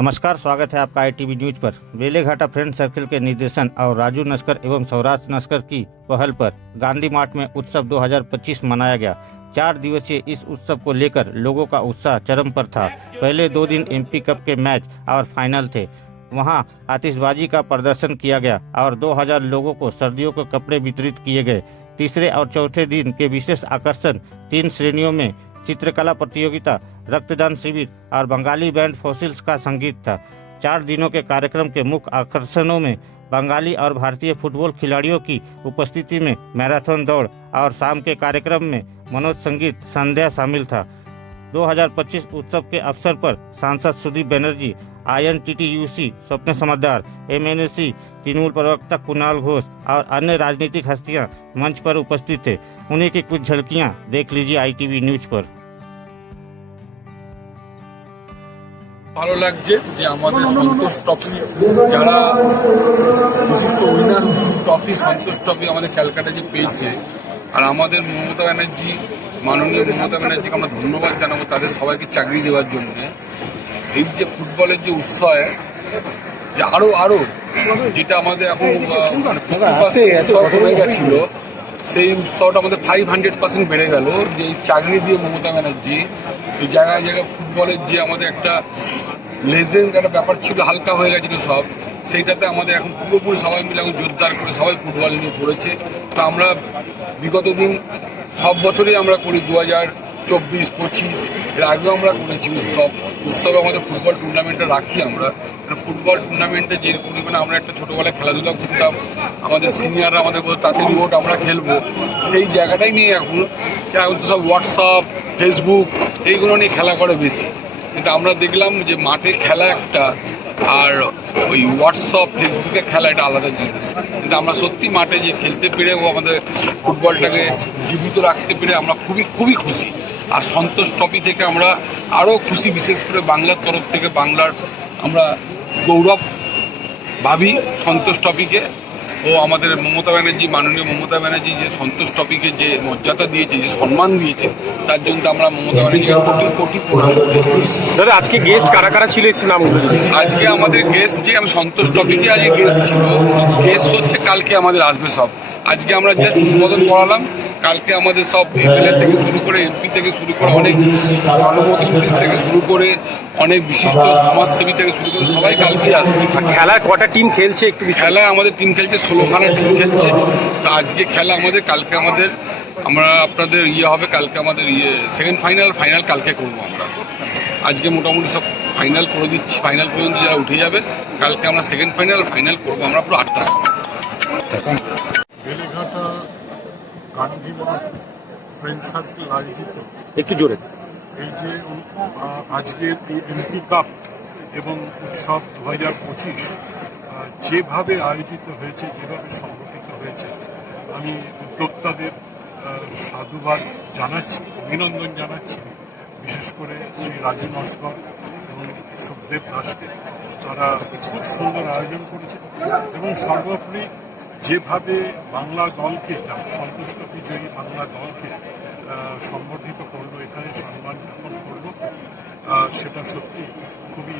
नमस्कार, स्वागत है आपका आईटीवी न्यूज पर। बेलेघाटा फ्रेंड सर्कल के निर्देशन और राजू नस्कर एवं सौराष्ट्र नस्कर की पहल पर गांधी मार्ट में उत्सव 2025 मनाया गया। 4 दिवसीय इस उत्सव को लेकर लोगों का उत्साह चरम पर था। पहले 2 दिन एमपी कप के मैच और फाइनल थे। वहां आतिशबाजी का प्रदर्शन किया गया और 2000 लोगों को सर्दियों के कपड़े वितरित किए गए। तीसरे और चौथे दिन के विशेष आकर्षण 3 श्रेणियों में चित्रकला प्रतियोगिता, रक्तदान शिविर और बंगाली बैंड फॉसिल्स का संगीत था। 4 दिनों के कार्यक्रम के मुख्य आकर्षणों में बंगाली और भारतीय फुटबॉल खिलाड़ियों की उपस्थिति में मैराथन दौड़ और शाम के कार्यक्रम में मनोज संगीत संध्या शामिल था। 2025 उत्सव के अवसर पर सांसद सुदीप बनर्जी, INTTUC स्वप्न समझदार, MNC तृणमूल प्रवक्ता कुणाल घोष और अन्य राजनीतिक हस्तियां मंच पर उपस्थित थे। उन्हीं की कुछ झलकियां देख लीजिए आईटीवी न्यूज पर। ভালো লাগছে যে আমাদের সন্তোষ ট্রফি যারা বিশিষ্ট উইনার্স ট্রফি সন্তোষ ট্রফি আমাদের ক্যালকাটা যে পেয়েছে, আর আমাদের মমতা ব্যানার্জি, মাননীয় মমতা ব্যানার্জিকে আমরা ধন্যবাদ জানাবো তাদের সবাইকে চাকরি দেওয়ার জন্য। এই যে ফুটবলের যে উৎসাহ, যে আরো যেটা আমাদের এখন উৎসাহ কমে গেছিল, সেই উৎসাহটা আমাদের 500% বেড়ে গেল। যে এই চাকরি দিয়ে মমতা ব্যানার্জি এই জায়গায় জায়গায় ফুটবলের যে আমাদের একটা লেজেন্ড একটা ব্যাপার ছিল, হালকা হয়ে গেছিলো সব, সেইটাতে আমাদের এখন পুরোপুরি সবাই মিলে এখন জোরদার করে সবাই ফুটবল নিয়ে পড়েছে। তো আমরা বিগত দিন সব বছরই আমরা করি, 2024-25 এর আগেও আমরা করেছি উৎসবে আমাদের ফুটবল টুর্নামেন্টটা রাখি। আমরা ফুটবল টুর্নামেন্টে যে পরিমাণে আমরা একটা ছোটোবেলায় খেলাধুলা করতাম, আমাদের সিনিয়ররা আমাদের বলতো তাড়াতাড়ি ওঠ আমরা খেলবো, সেই জায়গাটাই নিয়ে এখন তো সব হোয়াটসঅ্যাপ, ফেসবুক এইগুলো নিয়ে খেলা করে বেশি। কিন্তু আমরা দেখলাম যে মাঠে খেলা একটা আর ওই হোয়াটসঅ্যাপ ফেসবুকে খেলা এটা আলাদা জিনিস। কিন্তু আমরা সত্যি মাঠে যে খেলতে পেরে ও আমাদের ফুটবলটাকে জীবিত রাখতে পেরে আমরা খুবই খুশি। আর সন্তোষ ট্রফি থেকে আমরা আরও খুশি, বিশেষ করে বাংলার তরফ থেকে বাংলার আমরা গৌরব ভাবি সন্তোষ ট্রফিকে। ও আমাদের মমতা ব্যানার্জি, মাননীয় মমতা ব্যানার্জি যে সন্তোষ ট্রফিকে যে মর্যাদা দিয়েছে, যে সম্মান দিয়েছে, তার জন্য আমরা মমতা ব্যানার্জিকে কোটি প্রণাম করছি। দাদা, আজকে গেস্ট কারা ছিল একটু নাম? আজকে আমাদের গেস্ট যে আমি সন্তোষ ট্রফিকে আজকে গেস্ট ছিল, গেস্ট হচ্ছে কালকে আমাদের আসবে সব। আজকে আমরা জাস্ট উদ্বোধন করালাম, কালকে আমাদের সব MLA থেকে শুরু করে MP থেকে শুরু করে অনেক জনপ্রতিনিধি থেকে শুরু করে অনেক বিশিষ্ট সমাজসেবী থেকে শুরু করে সবাই কালকে আসবে। খেলায় কটা টিম খেলছে একটু? খেলায় আমাদের টিম খেলছে 16খানা টিম খেলছে। তো আজকে খেলা আমাদের, কালকে আমাদের আপনাদের হবে, কালকে আমাদের সেকেন্ড ফাইনাল কালকে করবো আমরা। আজকে মোটামুটি সব ফাইনাল করে দিচ্ছি, ফাইনাল পর্যন্ত যারা উঠে যাবে, কালকে আমরা সেকেন্ড ফাইনাল করবো আমরা পুরো 8টার সময়। Beleghata Gandhi mart friend circle আয়োজিত একটু জোরে এই যে আজকের এই এমপি কাপ এবং উৎসব 2025 যেভাবে আয়োজিত হয়েছে, যেভাবে সংগঠিত হয়েছে, আমি উদ্যোক্তাদের সাধুবাদ জানাচ্ছি, অভিনন্দন জানাচ্ছি। বিশেষ করে শ্রী রাজু নস্কর এবং সুখদেব দাসকে, তারা খুব সুন্দর আয়োজন করেছে এবং সর্বোপরি যেভাবে বাংলা দলকে, সন্তোষ ট্রফি জয়ী বাংলা দলকে সম্বর্ধিত করলো, এখানে সম্মান জ্ঞাপন করলো, সেটা সত্যি খুবই